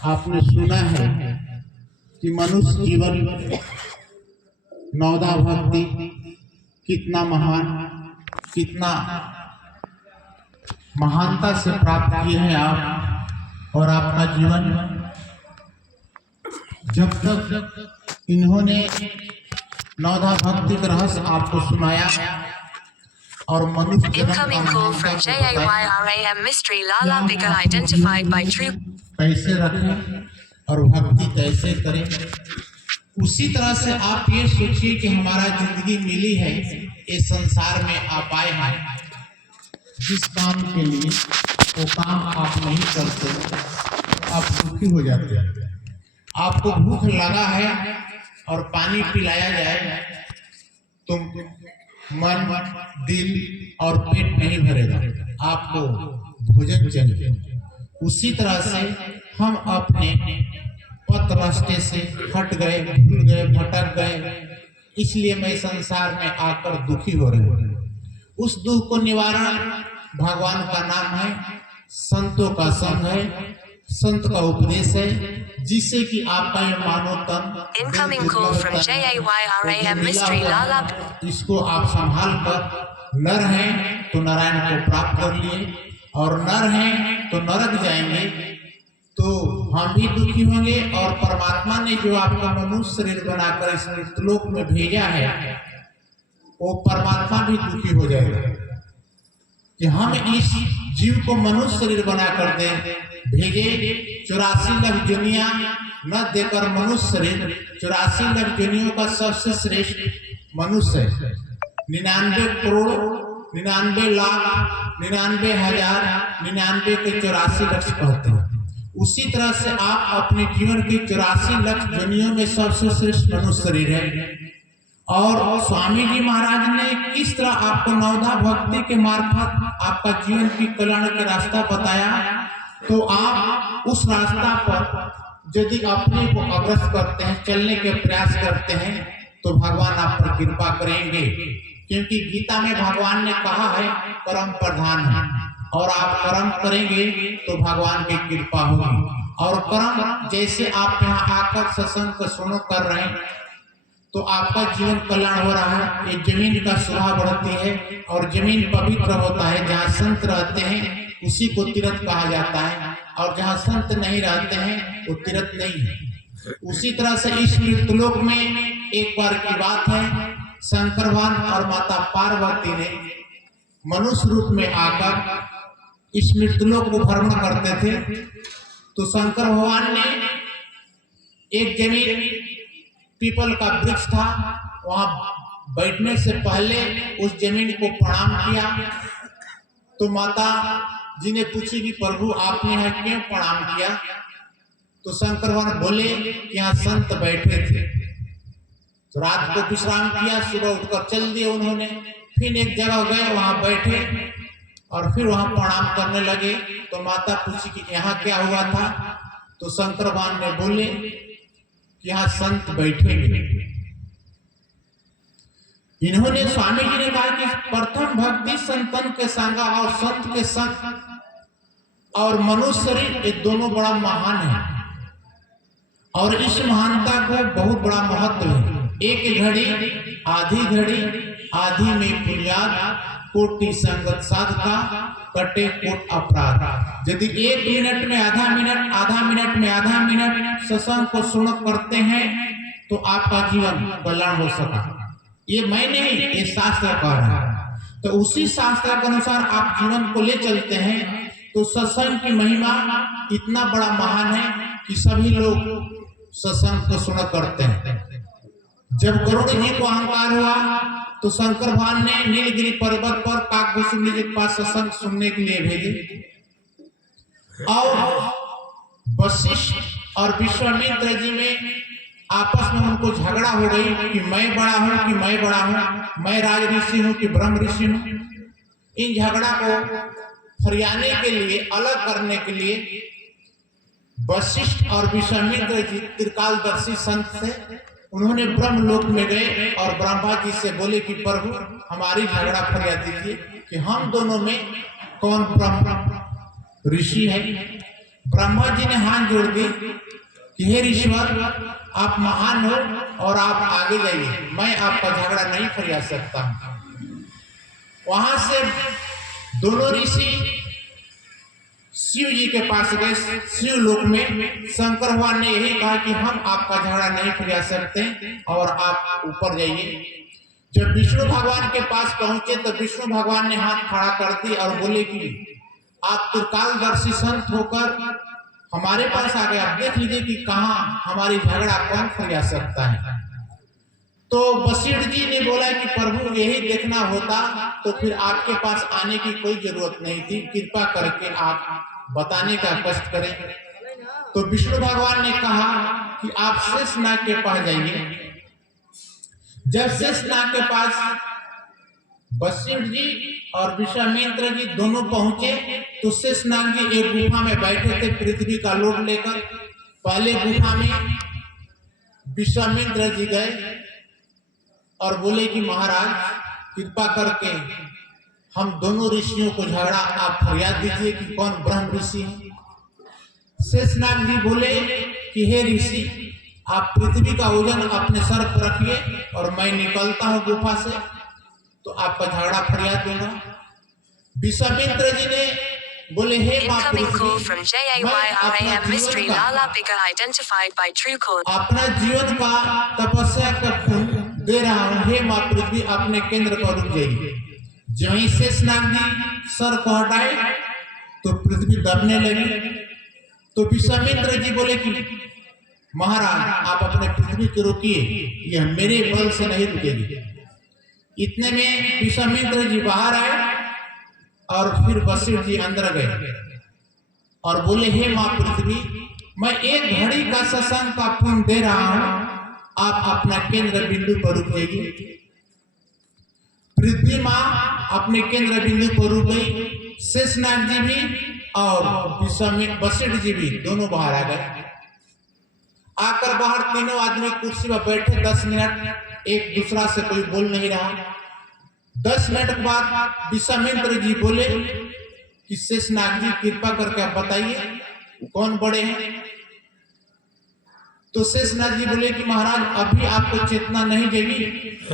आपने सुना है कि मनुष्य जीवन नवदा भक्ति कितना महान, कितना महानता से प्राप्त किए हैं आप। और आपका जीवन जब तक इन्होंने नवदा भक्ति का रहस्य आपको सुनाया और मनुष्य Incoming call from JAYRAM Mystery Lala Bigger identified by True. कैसे रखें और भक्ति कैसे करें, उसी तरह से आप ये सोचिए कि हमारा जिंदगी मिली है, इस संसार में आप आए हैं, जिस काम के लिए वो काम आप नहीं करते, आप दुखी हो जाते हैं। आपको भूख लगा है और पानी पिलाया जाए तो मन, दिल और पेट नहीं भरेगा, आपको भोजन चाहिए। उसी तरह से हम अपने पथ रास्ते से हट गए, भूल गए, भटक गए, इसलिए मैं संसार में आकर दुखी हो रहे हैं। उस दुख को निवारण भगवान का नाम है, संतों का संग है, संत का उपदेश है, जिससे कि आपका ये मानो तन Incoming call from JAYRAM Mystery Lala. इसको आप संभाल कर नर हैं तो नारायण को प्राप्त कर लिए और नर हैं तो नरक जाएंगे, तो हम भी दुखी होंगे। और परमात्मा ने जो आपका मनुष्य शरीर बनाकर इस मृतलोक में भेजा है, वो परमात्मा भी दुखी हो जाएगा कि हम इस जीव को मनुष्य शरीर बनाकर भेजे। 84 लाख दुनिया न देकर मनुष्य शरीर, 84 लाख दुनियों का सबसे श्रेष्ठ मनुष्य है। 99 करोड़ 99 लाख 99 हजार 99 के 84 लक्ष्य कहते हैं। उसी तरह से आप अपने जीवन की 84 लाख दुनियों में सबसे श्रेष्ठ मनुष्य शरीर है। और स्वामी जी महाराज ने किस तरह आपको नवदा भक्ति के मार्फत आपका जीवन की कल्याण का रास्ता बताया, तो आप उस रास्ता पर यदि अपने को अग्रसर करते हैं, चलने के प्रयास करते हैं, तो भगवान आप पर कृपा करेंगे। क्योंकि गीता में भगवान ने कहा है कर्म प्रधान है, और आप कर्म करेंगे तो भगवान की कृपा होगी। और कर्म जैसे आप यहाँ आकर सत्संग का सुनो कर रहे हैं, तो आपका जीवन कल्याण हो रहा है। ये जमीन का शोभा बढ़ती है और जमीन पवित्र होता है। जहाँ संत रहते हैं उसी को तीर्थ कहा जाता है, और जहाँ संत नहीं रहते हैं वो तीर्थ नहीं है। उसी तरह से इस मृतलोक में एक बार की बात है, शंकर भगवान और माता पार्वती ने मनुष्य रूप में आकर इस मृतलोक को भ्रमण करते थे। तो शंकर भगवान ने एक जमीन पीपल का वृक्ष था, वहां बैठने से पहले उस जमीन को प्रणाम किया। तो माता जी ने पूछी कि प्रभु आपने यहाँ क्यों प्रणाम किया? तो शंकर भगवान बोले कि यहाँ संत बैठे थे, तो रात को विश्राम किया, सुबह उठकर चल दिए उन्होंने। फिर एक जगह गए, वहां बैठे और फिर वहां प्रणाम करने लगे। तो माता पूछी कि यहाँ क्या हुआ था? तो शंकर भगवान ने बोले कि यहाँ संत बैठेंगे। इन्होंने स्वामी जी ने कहा कि प्रथम भक्ति संतन के संग और संत के संग और मनुष्य शरीर, ये दोनों बड़ा महान है। और इस महानता को बहुत बड़ा महत्व है। एक घड़ी आधी में पुण्याद, कोटि संगत साधका, कटे कोट अपराध। यदि 1 मिनट में आधा मिनट सत्संग को सुन करते हैं तो आपका जीवन कल्याण हो सका। ये मैं नहीं, ये शास्त्र कह रहा है। तो उसी शास्त्र के अनुसार आप जीवन को ले चलते हैं, तो सत्संग की महिमा इतना बड़ा महान है कि सभी लोग सत्संग को सुन करते हैं। जब गरुड़ जी को अहंकार हुआ तो शंकर भगवान ने नीलगिरी पर्वत पर काकभूषण जी के पास सत्संग सुनने के लिए भेजे। और वशिष्ठ और विश्वामित्र जी में आपस में उनको झगड़ा हो गई कि मैं बड़ा हूं, मैं राज ऋषि हूं कि ब्रह्म ऋषि हूं। इन झगड़ा को फरियाने के लिए, अलग करने के लिए वशिष्ठ और विश्वामित्र जी त्रिकालदर्शी संत थे। उन्होंने ब्रह्मलोक में गए और ब्रह्मा जी से बोले कि प्रभु हमारी झगड़ा फरिया दीजिए कि हम दोनों में कौन ब्रह्म ऋषि है। ब्रह्मा जी ने हाथ जोड़ दी कि हे ईश्वर, आप महान हो और आप आगे जाइए, मैं आपका झगड़ा नहीं फरिया सकता। वहां से दोनों ऋषि शिव जी के पास गए। शिव लोक में शंकर भगवान ने यही कहा कि हम आपका झगड़ा नहीं फरिया सकते और आप ऊपर जाइए। जब विष्णु भगवान के पास पहुंचे तो विष्णु भगवान ने हाथ खड़ा कर दी और बोले कि आप त्रिकालदर्शी संत होकर हमारे पास आ गए, आप देख लीजिए कि कहाँ हमारी झगड़ा कौन फरिया सकता है। तो वशिष्ठ जी ने बोला कि प्रभु यही देखना होता तो फिर आपके पास आने की कोई जरूरत नहीं थी, कृपा करके आप बताने का कष्ट करें। तो विष्णु भगवान ने कहा कि आप शेषनाग के पास जाइए। जब शेषनाग के पास वशिष्ठ जी और विश्वामित्र जी दोनों पहुंचे तो शेषनाग जी एक गुफा में बैठे थे पृथ्वी का लोड लेकर। पहले गुफा में विश्वामित्र जी गए और बोले कि महाराज कृपा करके हम दोनों ऋषियों को झगड़ा आप फरियाद दीजिए कि कौन ब्रह्म ऋषि है। शेषनाग जी बोले कि हे ऋषि, आप पृथ्वी का वजन अपने सर पर रखिए और मैं निकलता हूँ गुफा से तो आपका झगड़ा फरियाद दूंगा। विश्वामित्र जी ने बोले हे Incoming call from JAYRAM Mystery Lala Bigger identified by Truecaller. अपना जीवन का तपस्या का फल दे रहा हूँ, हे माँ पृथ्वी अपने केंद्र पर रुक जाइए। जो ही शेषनाग जी सर को हटाए तो पृथ्वी दबने लगी। तो विश्वामित्र जी बोले कि महाराज आप अपने पृथ्वी को रोकिए, यह मेरे बल से नहीं रुकेगी। इतने में विश्वामित्र जी बाहर आए और फिर वशिष्ठ जी अंदर गए और बोले हे माँ पृथ्वी, मैं एक घड़ी का सत्संग का पुण्य दे रहा हूं, आप अपना केंद्र बिंदु पर रुक जाइए। पृथ्वी माँ अपने केंद्र बिंदु पर रुक गई। शेषनाग जी भी और विश्वामित्र वशिष्ठ जी भी दोनों बाहर आ गए। आकर बाहर तीनों आदमी कुर्सी पर बैठे 10 मिनट, एक दूसरा से कोई बोल नहीं रहा। 10 मिनट के बाद विश्वामित्र जी बोले कि शेषनाग जी कृपा करके आप बताइए कौन बड़े हैं। तो शेषनाग जी बोले कि महाराज अभी आपको चेतना नहीं जगी,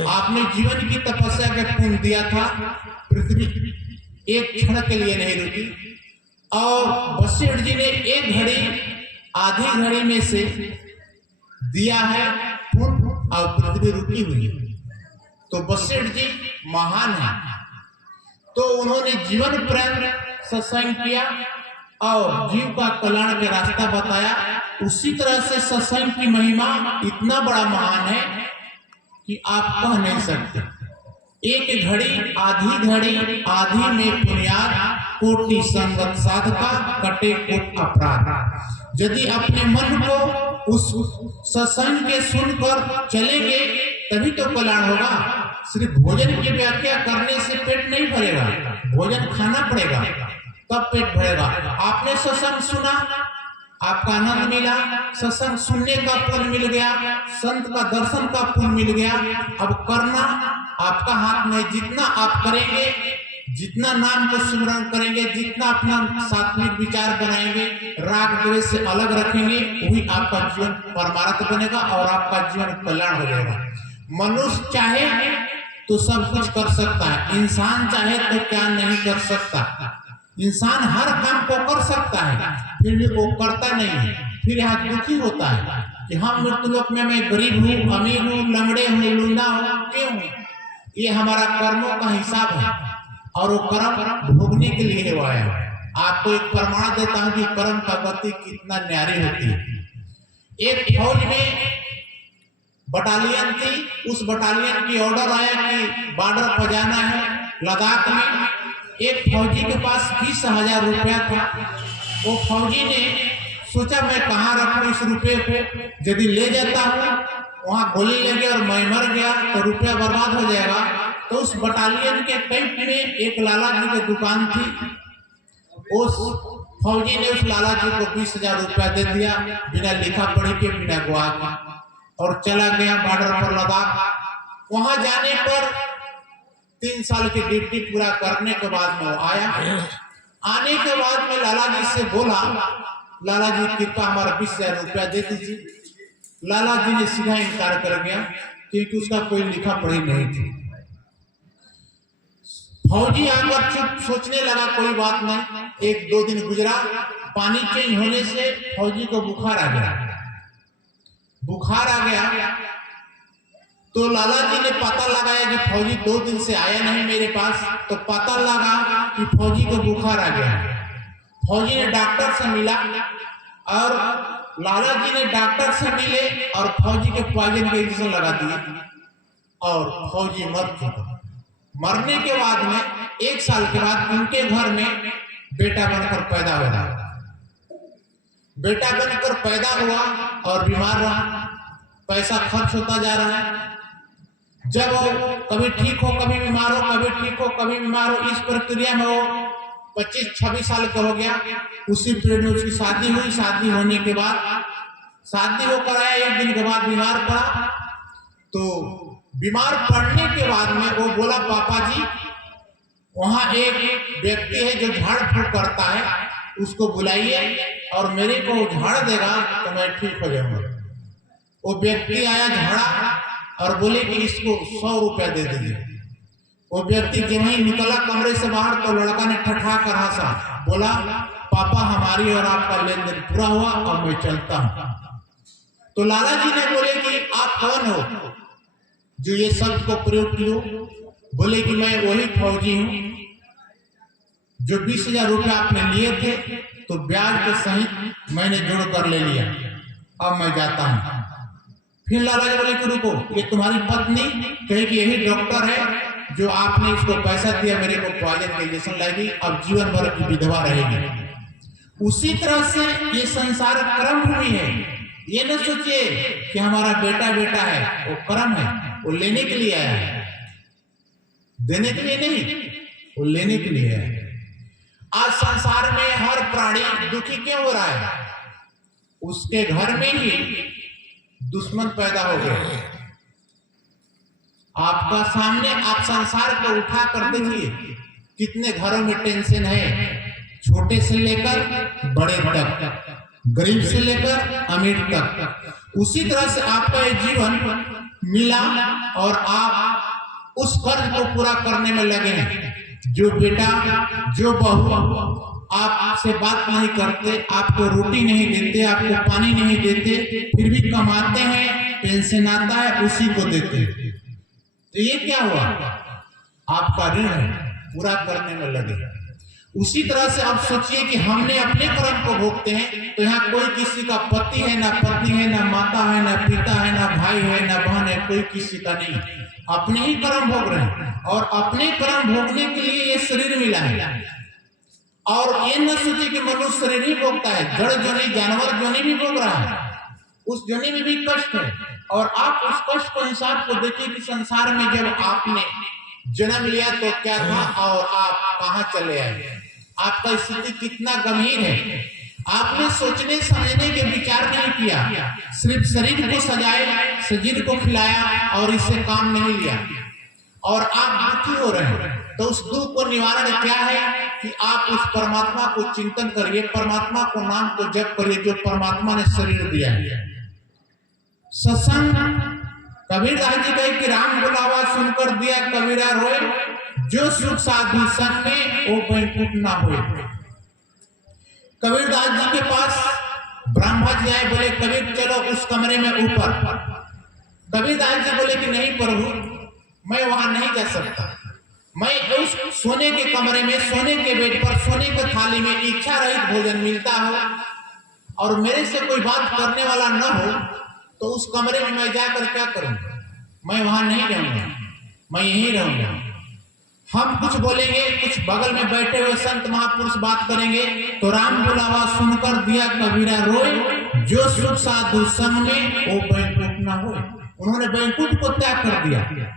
आपने जीवन की तपस्या का पुण्य दिया था, पृथ्वी एक क्षण के लिए नहीं रुकी। और वशिष्ठ जी ने एक घड़ी आधी घड़ी में से दिया है पुण्य और पृथ्वी रुकी हुई है। तो वशिष्ठ जी महान है, तो उन्होंने जीवन पर्यंत सत्संग किया और जीव का कल्याण के रास्ता बताया। उसी तरह से सत्संग की महिमा इतना बड़ा महान है कि आप कह नहीं सकते। एक घड़ी आधी में पुण्याद, कोटि संगत साधका, कटे कोट अपराध। यदि अपने मन को उस सत्संग के सुनकर चलेंगे तभी तो कल्याण होगा। सिर्फ भोजन की व्याख्या करने से पेट नहीं भरेगा, भोजन खाना पड़ेगा तब पेट भरेगा। आपने सत्संग सुना, आपका आनंद मिला, सत्संग सुनने का पुण्य मिल गया, संत का दर्शन का पुण्य मिल गया। अब करना आपका हाथ में, जितना आप करेंगे, जितना नाम को स्मरण करेंगे, जितना अपना सात्विक विचार बनाएंगे, राग द्वेष से अलग रखेंगे, वही आपका जीवन परमार्थ बनेगा और आपका जीवन कल्याण हो जाएगा। मनुष्य चाहे तो सब कुछ कर सकता है, इंसान चाहे तो क्या नहीं कर सकता। इंसान हर काम को कर सकता है फिर भी वो करता नहीं है, फिर यहाँ दुखी होता है कि हम मृत्युलोक में मैं गरीब हूँ, अमीर हूँ, लंगड़े हूँ, लूंडा हूँ, क्यों हूँ? ये हमारा कर्मों का हिसाब है और वो कर्म भोगने के लिए हुआ है। आपको एक प्रमाण देता हूँ कि कर्म का गति कितना न्यारी होती है। एक फौज में बटालियन थी, उस बटालियन की ऑर्डर आया कि बॉर्डर पर जाना है लद्दाख में। एक फौजी के पास 20,000 रुपया था। वो फौजी ने सोचा मैं कहाँ रखूं इस रुपये को, यदि ले जाता हूँ वहां गोली लगे और मैं मर गया तो रुपया बर्बाद हो जाएगा। तो उस बटालियन के कैंप में एक लाला जी की दुकान थी। उस फौजी ने उस लाला जी को 20,000 रुपया दे दिया बिना लिखा पढ़ी के, बिना गवाह के, और चला गया बॉर्डर पर लद्दाख। वहां जाने पर 3 साल की ड्यूटी पूरा करने के बाद में वो आया। आने के बाद में लाला जी से बोला, लाला जी कृपा हमारा 20,000 रुपया दे दीजिए। लाला जी ने सीधा इनकार कर गया क्योंकि उसका कोई लिखा पढ़ी नहीं थी। फौजी आकर चुप सोचने लगा कोई बात नहीं। 1-2 दिन गुजरा, पानी चेंज होने से फौजी को बुखार आ गया। बुखार आ गया तो लाला जी ने पता लगाया कि फौजी 2 दिन से आया नहीं मेरे पास, तो पता लगा कि फौजी को बुखार आ गया। फौजी ने डॉक्टर से मिला और लाला जी ने डॉक्टर से मिले और फौजी के पॉइजन के इंजेक्शन लगा दिए और फौजी मर चुका। मरने के बाद में 1 साल के बाद उनके घर में बेटा बनकर पैदा हुआ। बेटा बनकर पैदा हुआ और बीमार रहा, पैसा खर्च होता जा रहा है। जब कभी ठीक हो कभी बीमार हो, कभी ठीक हो कभी बीमार हो, इस प्रक्रिया में वो 25-26 साल का हो गया। उसी पीरियड में उसकी शादी हुई। शादी होने के बाद शादी होकर आया, 1 दिन के बाद बीमार पड़ा। तो बीमार पड़ने के बाद में वो बोला पापा जी वहां एक व्यक्ति है जो झाड़ फूक करता है, उसको बुलाइए और मेरे को झाड़ देगा तो मैं ठीक हो जाऊंगा। वो व्यक्ति आया झाड़ा और बोले कि इसको 100 रुपया दे दीजिए। वो व्यक्ति जब ही निकला कमरे से बाहर तो लड़का ने ठठा कर हंसा, बोला पापा हमारी और आपका लेन देन पूरा हुआ और मैं चलता हूं। तो लाला जी ने बोले कि आप कौन हो जो ये शब्द को प्रयोग किए? बोले कि मैं वही फौजी हूं जो 20,000 रुपया आपने लिए थे तो ब्याज के सहित मैंने जोड़ कर ले लिया, अब मैं जाता हूं। फिर लाला जी बोले कि रुको, ये तुम्हारी पत्नी कहे कि यही डॉक्टर है जो आपने इसको पैसा दिया मेरे को पॉइजन का इंजेक्शन लाएगी, अब जीवन भर की विधवा रहेगी। उसी तरह से ये संसार कर्म भूमि है। ये न सोचिए कि हमारा बेटा बेटा है, वो कर्म है, वो लेने के लिए आया है, देने के लिए नहीं, वो लेने के लिए आया है। आज संसार में हर प्राणी दुखी क्यों हो रहा है? उसके घर में ही दुश्मन पैदा हो गए। आपका सामने आप संसार को उठा कर देखिए, कितने घरों में टेंशन है, छोटे से लेकर बड़े तक, गरीब से लेकर अमीर तक। उसी तरह से आपका ये जीवन मिला और आप उस कर्ज को पूरा करने में लगे हैं। जो बेटा जो बहू आपसे बात नहीं करते, आपको रोटी नहीं देते, आपको पानी नहीं देते, फिर भी कमाते हैं, पेंशन आता है उसी को देते, तो ये क्या हुआ? आपका ऋण है, पूरा करने में लगे। उसी तरह से आप सोचिए कि हमने अपने कर्म को भोगते हैं, तो यहाँ कोई किसी का पति है ना पत्नी है ना माता है ना पिता है ना भाई है ना बहन है, कोई किसी का नहीं, अपने ही कर्म भोग रहे हैं। और अपने कर्म भोगने के लिए ये शरीर मिला है। और ये न सोचिए कि मनुष्य शरीर ही भोगता है, जड़ जोनी जानवर जोनी भी भोग रहा है, उस जोनी में भी कष्ट है। और आप उस कष्ट को हिसाब को देखिए कि संसार में जब आपने जन्म लिया तो क्या था और आप कहां चले आए, आपका स्थिति कितना गंभीर है। आपने सोचने समझने के विचार नहीं किया, सिर्फ शरीर को सजाए, शरीर को खिलाया और इससे काम नहीं लिया और आप दुखी हो रहे हैं। तो उस दुख को निवारण क्या है कि आप उस परमात्मा को चिंतन करिए, परमात्मा को नाम को जप करिए जो परमात्मा ने शरीर दिया है। सत्संग कबीरदास जी कहे कि राम बुलावा सुनकर दिया कबीरा रोए, जो सुख साधु संग में वो बैकुंठ ना होए। कबीरदास जी के पास ब्रह्मा जी आए, बोले कबीर चलो उस कमरे में ऊपर। कबीरदास जी बोले कि नहीं प्रभु, मैं वहां नहीं जा सकता, मैं उस सोने के कमरे में, सोने के बेड पर, सोने के थाली में इच्छा रहित भोजन मिलता हो और मेरे से कोई बात करने वाला न हो, तो उस कमरे में मैं जाकर क्या करूंगा? मैं वहां नहीं रहूंगा, मैं यहीं रहूंगा। हम कुछ बोलेंगे, कुछ बगल में बैठे हुए संत महापुरुष बात करेंगे, तो राम बुलावा सुनकर दिया कबीरा रोए, जो सुख साधु संग में वो बैकुंठ ना होए। उन्होंने बैकुंठ को त्याग कर दिया।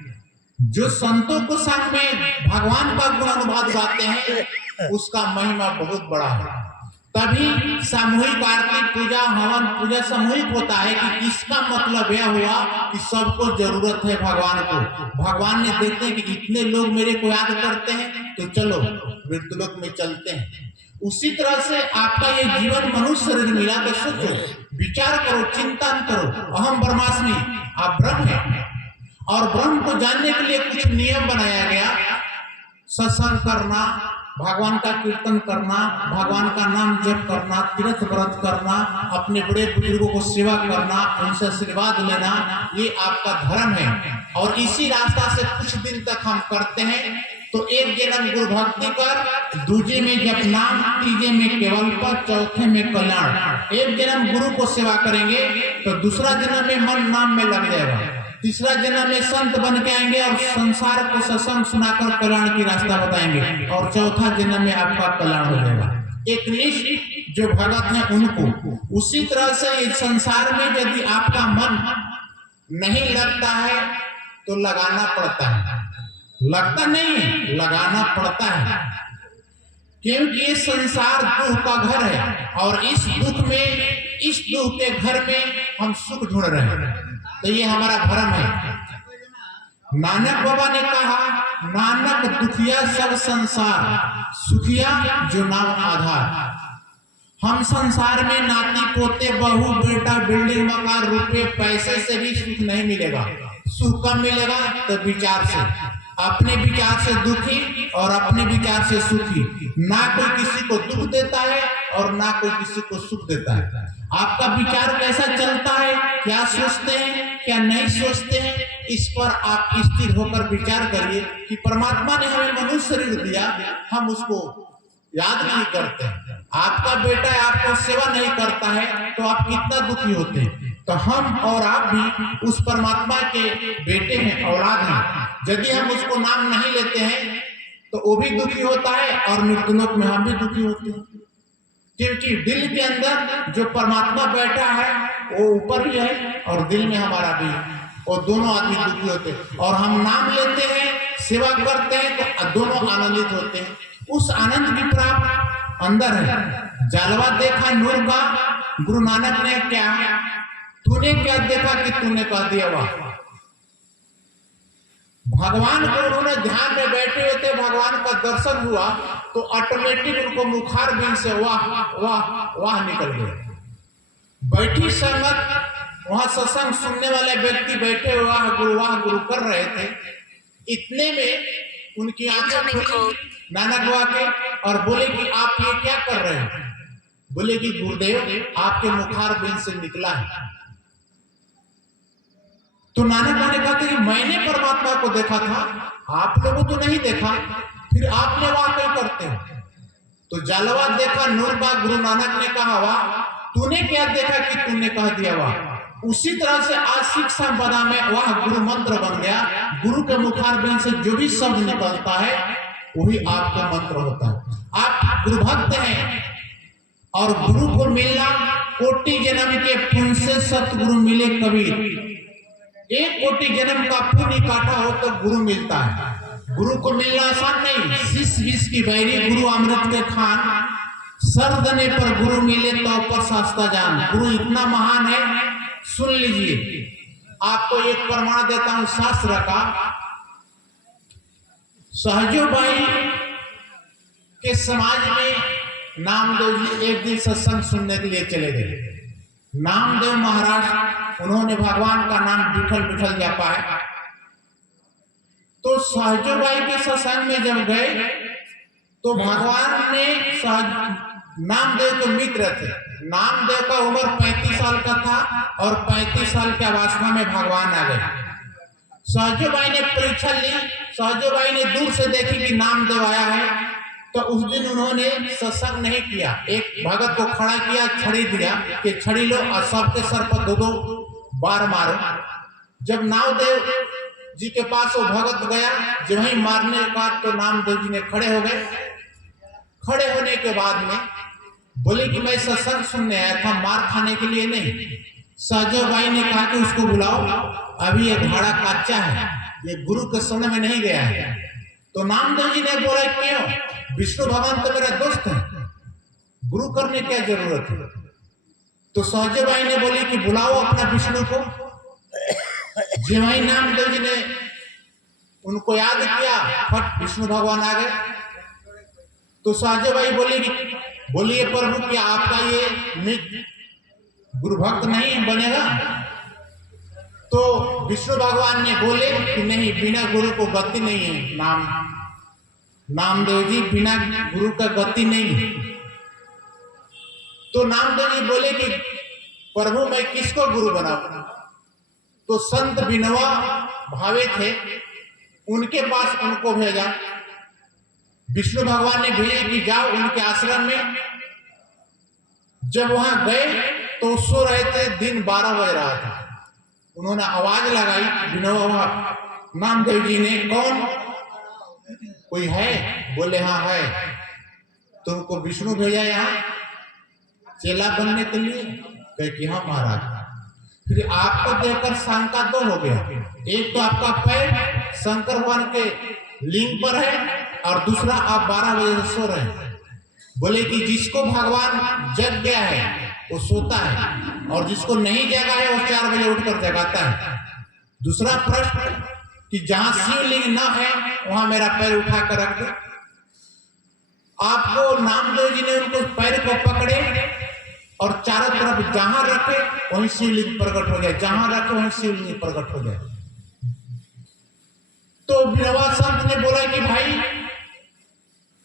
जो संतों को संग में भगवान का गुण अनुवाद गाते हैं, उसका महिमा बहुत बड़ा है। तभी सामूहिक आरती पूजा हवन पूजा सामूहिक होता है कि इसका मतलब यह हुआ कि सबको जरूरत है भगवान को। भगवान ने देखते हैं कि इतने लोग मेरे को याद करते हैं, तो चलो मृत्युलोक में चलते हैं। उसी तरह से आपका ये जीवन मनुष्य शरीर मिला तो सोचो, विचार करो, चिंतन करो, अहम ब्रह्मास्मि, आप ब्रह्म हैं। और ब्रह्म को जानने के लिए कुछ नियम बनाया गया, सत्संग करना, भगवान का कीर्तन करना, भगवान का नाम जप करना, तीर्थ व्रत करना, अपने बड़े बुजुर्गों को सेवा करना, उनसे आशीर्वाद लेना, ये आपका धर्म है। और इसी रास्ता से कुछ दिन तक हम करते हैं तो एक जन्म गुरु भक्ति कर, दूजे में जप नाम, तीजे में केवल पद, चौथे में कल्याण। एक जन्म गुरु को सेवा करेंगे तो दूसरा जन्म में मन नाम में लग जाएगा, तीसरा जन्म में संत बन के आएंगे और संसार को सत्संग सुनाकर कल्याण की रास्ता बताएंगे, और चौथा जन्म में आपका कल्याण हो जाएगा। एक निष्ठ जो भगत है उनको। उसी तरह से इस संसार में यदि आपका मन नहीं लगता है तो लगाना पड़ता है, लगता नहीं है, लगाना पड़ता है, क्योंकि ये संसार दुख का घर है और इस दुख के घर में हम सुख ढूंढ रहे हैं। तो ये हमारा धर्म है। नानक बाबा ने कहा, नानक दुखिया सब संसार, सुखिया जो नाम आधार। हम संसार में नाती पोते बहू बेटा बिल्डिंग मकान रुपए पैसे से भी सुख नहीं मिलेगा। सुख कब मिलेगा? तो विचार से, अपने विचार से दुखी और अपने विचार से सुखी। ना कोई किसी को दुख देता है और ना कोई किसी को सुख देता है। आपका विचार कैसा चलता है, क्या सोचते हैं, क्या नहीं सोचते हैं, इस पर आप स्थिर होकर विचार करिए कि परमात्मा ने हमें मनुष्य शरीर दिया, हम उसको याद नहीं करते हैं। आपका बेटा आपको सेवा नहीं करता है तो आप कितना दुखी होते हैं। तो हम और आप भी उस परमात्मा के बेटे हैं, औलाद हैं। यदि हम उसको नाम नहीं लेते हैं तो वो भी दुखी होता है और मृत्युलोक में हम भी दुखी होते हैं, क्योंकि दिल के अंदर जो परमात्मा बैठा है वो ऊपर भी है और दिल में हमारा भी, और दोनों आदमी दुखी होते हैं। और हम नाम लेते हैं, सेवा करते हैं तो दोनों आनंदित होते हैं। उस आनंद की प्राप्त अंदर है। जलवा देखा नूर का, गुरु नानक ने क्या, तूने क्या देखा कि तूने कह दिया वाह। भगवान को उन्होंने ध्यान में बैठे हुए थे, भगवान का दर्शन हुआ तो ऑटोमेटिक उनको मुखार बिन से वाह वाह वाह निकल गए। बैठी संगत, वहां सत्संग सुनने वाले व्यक्ति बैठे वाह गुरु कर रहे थे। इतने में उनकी आंखें खुली नानक बाबा के और बोले कि आप ये क्या कर रहे हैं? बोले कि गुरुदेव आपके मुखार बिन से निकला है। तो नानक बाबा ने कहा कि मैंने परमात्मा को देखा था, आप लोगों तो नहीं देखा, फिर आपने वाह क्यों करते हो? तो जलवा देखा नूर का, गुरु नानक ने कहा वाह, तूने क्या देखा कि तूने कह दिया वाह। उसी तरह से आज शिक्षा बदा में वह गुरु मंत्र बन गया। गुरु के मुखार बिन से जो भी शब्द निकलता है वही आपका मंत्र होता है। आप गुरु भक्त हैं और गुरु को मिलना कोटि जन्म के पुण्य से सतगुरु मिले कबीर। एक कोटि जन्म का पुण्य काटा हो तो गुरु मिलता है। गुरु को मिलना आसान नहीं। शिष्य विष की बैरी गुरु अमृत के खान, सर दने पर गुरु मिले तो पर शास्त्रा जान। गुरु इतना महान है, सुन लीजिए। आपको एक प्रमाण देता हूं शास्त्र का। सहजोबाई के समाज में नामदेव जी एक दिन सत्संग सुनने के लिए चले गए। नामदेव महाराज, उन्होंने भगवान का नाम विठल विठल जपा है। तो सहजोबाई के सत्संग में जब गए तो भगवान ने नामदेव के मित्र थे। नामदेव का उम्र 35 साल का था और 35 साल की अवस्था में भगवान आ गए। सहजोबाई ने परीक्षा ली। सहजोबाई ने दूर से देखी कि नामदेव आया है, तो उस दिन उन्होंने सत्संग नहीं किया। एक भगत को खड़ा किया, छड़ी दिया कि छड़ी लो और सबके सर पर 2-2 बार मारो। जब नामदेव जी के पास वो भगत गया, जब वही मारने के बाद तो नामदेव जी ने खड़े हो गए। खड़े होने के बाद में बोले कि मैं सत्संग सुनने आया था, मार खाने के लिए नहीं। सहजोबाई ने कहा कि उसको बुलाओ, अभी ये घड़ा कच्चा है, ये गुरु के समय में नहीं गया है। तो नामदेव जी ने बोला क्यों? विष्णु भगवान तो मेरा दोस्त है, गुरु करने क्या जरूरत है? तो सहजोबाई ने बोली कि बुलाओ अपना विष्णु को। जी वही नामदेव जी ने उनको याद किया, फट विष्णु भगवान आ गए। तो सहजोबाई बोली कि बोलिए प्रभु क्या आपका ये मित्र गुरु भक्त नहीं बनेगा? तो विष्णु भगवान ने बोले कि नहीं, बिना गुरु को गति नहीं है। नामदेव जी बिना गुरु का गति नहीं है। तो नामदेव जी बोले कि प्रभु मैं किसको गुरु बनाऊं? तो संत बिनवा भावे थे, उनके पास उनको भेजा। विष्णु भगवान ने भेजे कि जाओ उनके आश्रम में। जब वहां गए तो सो रहे थे, दिन 12 बज रहा था। उन्होंने आवाज लगाई विनोबा नामदेव जी ने, कौन, कोई है? बोले हाँ है। तुमको विष्णु भेजा यहाँ चेला बनने के लिए? कहे कि हाँ महाराज। फिर आपको देखकर शंका दो हो गया, एक तो आपका पैर शंकर भगवान के लिंग पर है और दूसरा आप 12 बजे से सो रहे हैं। बोले कि जिसको भगवान जग गया है वो सोता है और जिसको नहीं जगा है वो 4 बजे उठकर जगाता है। दूसरा प्रश्न कि जहां शिवलिंग न है वहां मेरा पैर उठा कर रख दो। आपको नामदेव जी ने उनको पैर को पकड़े और चारों तरफ जहां रखे वहीं शिवलिंग प्रकट हो जाए, जहां रखे वहीं शिवलिंग प्रकट हो जाए। तो विनोबा संत ने बोला कि भाई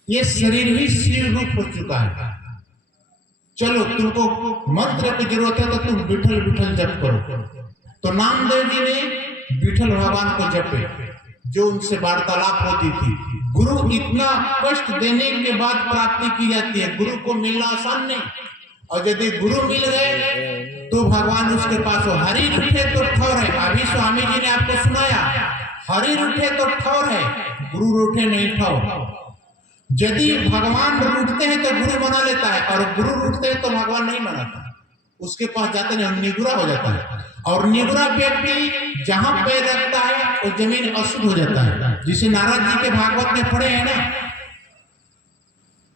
ये शरीर ही शिव रूप हो चुका है, चलो तुमको मंत्र की जरूरत है तो तुम विठल विठल जप करो। तो नामदेव जी ने विठल भगवान को जपे, जो उनसे वार्तालाप होती थी। गुरु इतना कष्ट देने के बाद प्राप्ति की जाती है, गुरु को मिलना आसान नहीं। और यदि गुरु मिल गए तो भगवान उसके पास हो। हरि रूठे तो ठौर है, अभी स्वामी जी ने आपको सुनाया, हरि रूठे तो ठौर है, गुरु रूठे नहीं ठौर। यदि भगवान रूठते हैं तो गुरु मना लेता है और गुरु रूठते हैं तो भगवान नहीं मनाता, उसके पास जाते नहीं, निगुरा हो जाता है। और निगुरा व्यक्ति जहां पैर रखता है वो जमीन अशुद्ध हो जाता है। जिसे नारद जी के भागवत में पढ़े हैं ना,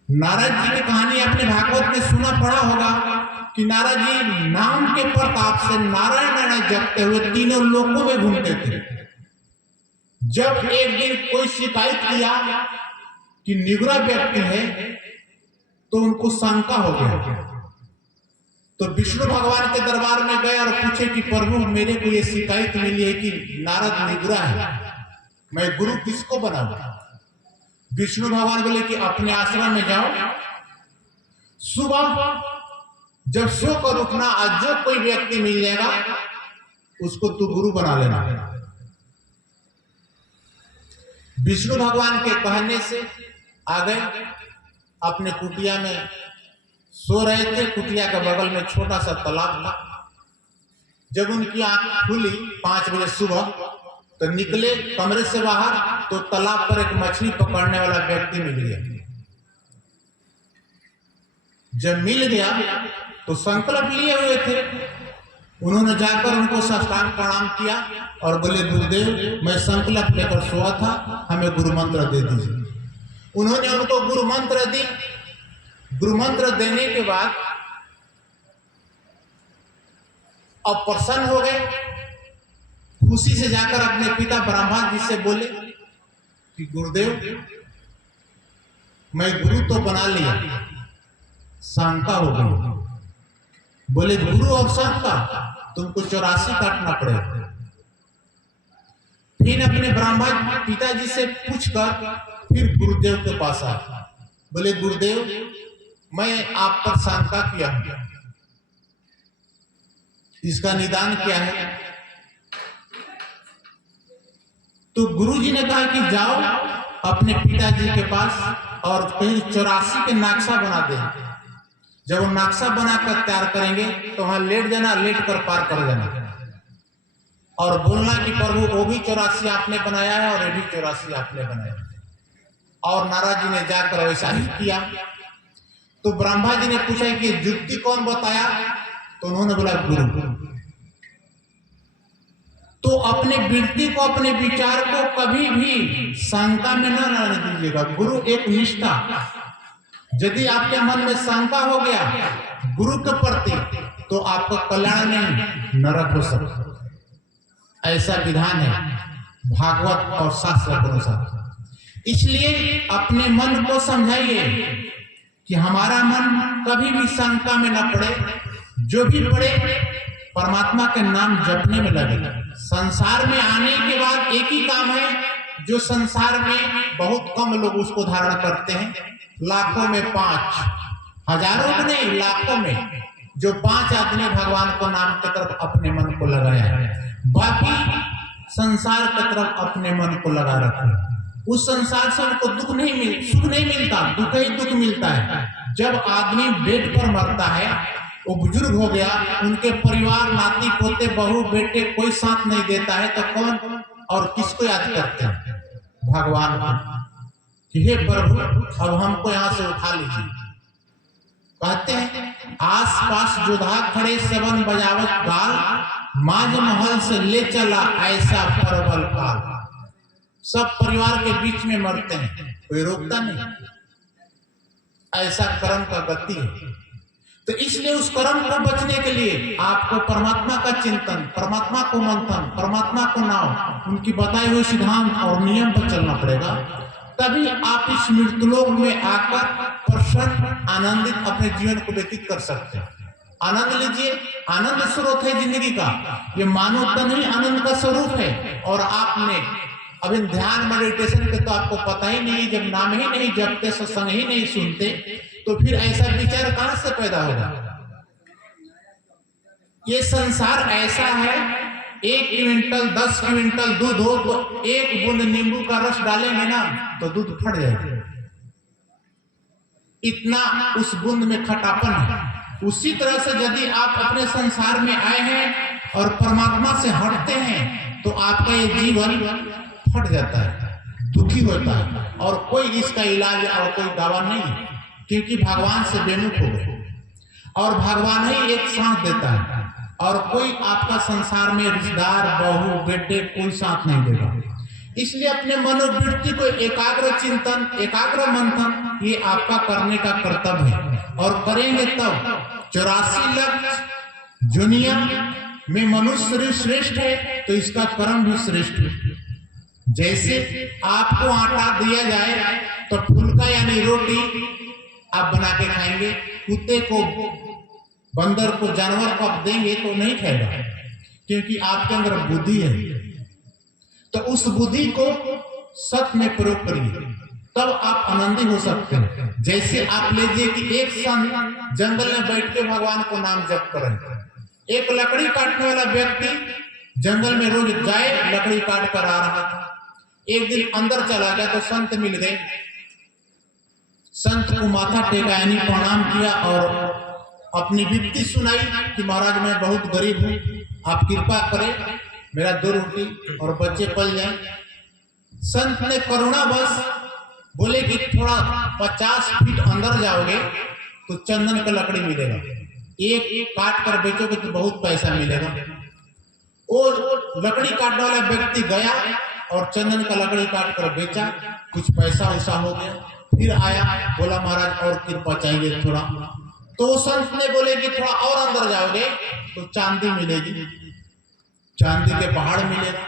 नारद जी की कहानी अपने भागवत में सुना पढ़ा होगा कि नारद जी नाम के प्रताप से नारायण नारायण जपते हुए तीनों लोकों में घूमते थे। जब एक दिन कोई शिकायत किया कि निगुरा व्यक्ति है तो उनको शंका हो गया। तो विष्णु भगवान के दरबार में गए और पूछे कि प्रभु मेरे को ये शिकायत मिली है कि नारद निगुरा है, मैं गुरु किसको बनाऊं? विष्णु भगवान बोले कि अपने आश्रम में जाओ, सुबह जब सोकर उठना, आज जो कोई व्यक्ति मिल जाएगा उसको तू गुरु बना लेना। विष्णु भगवान के कहने से आ गए, अपने कुटिया में सो रहे थे। कुटिया के बगल में छोटा सा तालाब था। जब उनकी आंख खुली 5 बजे सुबह तो निकले कमरे से बाहर, तो तालाब पर एक मछली पकड़ने वाला व्यक्ति मिल गया। जब मिल गया तो संकल्प लिए हुए थे, उन्होंने जाकर उनको साष्टांग प्रणाम किया और बोले गुरुदेव मैं संकल्प लेकर सोया था, हमें गुरु मंत्र दे दीजिए। उन्होंने उनको गुरु मंत्र दी। गुरु मंत्र देने के बाद अब प्रसन्न हो गए, खुशी से जाकर अपने पिता ब्रह्मा जी से बोले कि गुरुदेव मैं गुरु तो बना लिया, शंका हो गई। बोले गुरु और शंका, तुमको 84 काटना पड़ेगा। फिर अपने ब्रह्मा पिताजी से पूछकर फिर गुरुदेव के पास आए। बोले गुरुदेव मैं आप पर शंका किया हूं, इसका निदान क्या है? तो गुरुजी ने कहा कि जाओ अपने पिताजी के पास और कहीं 84 के नक्शा बना दे। जब वो नक्शा बनाकर तैयार करेंगे तो वहां लेट जाना, लेट कर पार कर जाना और बोलना कि प्रभु वो भी 84 आपने बनाया है और ये भी 84 आपने बनाया है। और नारद जी ने जाकर वैसा ही किया। तो ब्रह्मा जी ने पूछा कि युक्ति कौन बताया? तो उन्होंने बोला गुरु। तो अपने वृत्ति को, अपने विचार को कभी भी शंका में न रहने दीजिएगा। गुरु एक निष्ठा, यदि आपके मन में शंका हो गया गुरु के प्रति तो आपका कल्याण नहीं, नरक हो सकता। ऐसा विधान है भागवत और शास्त्र के अनुसार। इसलिए अपने मन को समझाइए कि हमारा मन कभी भी शंका में न पड़े, जो भी पड़े परमात्मा के नाम जपने में लगे। संसार में आने के बाद एक ही काम है जो संसार में बहुत कम लोग उसको धारण करते हैं, लाखों में 5, हजारों में नहीं, लाखों में जो 5 आदमी भगवान को नाम की तरफ अपने मन को लगाया है, बाकी संसार की तरफ अपने मन को लगा रखे। उस संसार से उनको सुख नहीं मिलता, दुख ही दुख मिलता है। जब आदमी बेड पर मरता है, वो बुजुर्ग हो गया, उनके परिवार नाती पोते बहू बेटे कोई साथ नहीं देता है, तो कौन और किसको याद करते हैं? भगवान को कि हे प्रभु अब हमको यहाँ से उठा लीजिए। कहते हैं आस पास जोधा खड़े सबन बजावत गाल, माज महल से ले चला ऐसा प्रबल काल। सब परिवार के बीच में मरते हैं, कोई रोकता नहीं, ऐसा कर्म का गति है। तो इसलिए उस कर्म को बचने के लिए आपको परमात्मा का चिंतन, परमात्मा को मंथन, परमात्मा को नाम, उनकी बताए हुए सिद्धांत और नियम पर चलना पड़ेगा। तभी आप इस मृत्युलोक में आकर प्रसन्न आनंदित अपने जीवन को व्यतीत कर सकते हैं। आनंद लीजिए, आनंद स्रोत है जिंदगी का, ये मानव तन ही आनंद का स्वरूप है। और आपने अभी ध्यान मेडिटेशन के तो आपको पता ही नहीं, जब नाम ही नहीं जपते, सत्संग ही नहीं सुनते, तो फिर ऐसा विचार कहां से पैदा होगा? ये संसार ऐसा है, 1 क्विंटल 10 क्विंटल दूध हो तो 1 बूंद नींबू का रस डालेंगे ना तो दूध फट जाएगा, इतना उस बूंद में खटापन है। उसी तरह से यदि आप अपने संसार में आए हैं और परमात्मा से हटते हैं तो आपका ये जीवन फट जाता है, दुखी होता है, और कोई इसका इलाज और कोई दवा नहीं, क्योंकि भगवान से बेमुख हो गए और भगवान ही एक साथ देता है, और कोई आपका संसार में रिश्तेदार बहू बेटे कोई साथ नहीं देगा। इसलिए अपने मनोवृत्ति को एकाग्र चिंतन, एकाग्र मंथन ये आपका करने का कर्तव्य है, और करेंगे तब 84 लाख दुनिया में मनुष्य श्रेष्ठ है तो इसका कर्म भी श्रेष्ठ है। जैसे आपको आटा दिया जाए तो फुल्का यानी रोटी आप बना के खाएंगे, कुत्ते को, बंदर को, जानवर को आप देंगे तो नहीं खाएगा, क्योंकि आपके अंदर बुद्धि है। तो उस बुद्धि को सत्य में प्रयोग करिए, तब आप आनंदी हो सकते हैं। जैसे आप लीजिए कि एक संत जंगल में बैठ के भगवान को नाम जप करें। एक लकड़ी काटने वाला व्यक्ति जंगल में रोज जाए, लकड़ी काट कर आ रहा था। एक दिन अंदर चला गया तो संत मिल गए। संत को माथा टेका यानी प्रणाम किया और अपनी विनती सुनाई कि महाराज मैं बहुत गरीब हूँ, आप कृपा करें, मेरा 2 रोटी और बच्चे पल जाएं। संत ने करुणावश बोले कि थोड़ा 50 फीट अंदर जाओगे तो चंदन का लकड़ी मिलेगा, एक काट कर बेचोगे तो बहुत पैसा मिलेगा। और लकड़ी काटने वाला व्यक्ति गया और चंदन का लकड़ी काट कर बेचा, कुछ पैसा वैसा हो गया। फिर आया, बोला महाराज और कृपा चाहिए थोड़ा। तो संत ने बोले कि थोड़ा और अंदर जाओगे तो चांदी मिलेगी, चांदी के पहाड़ मिलेगा।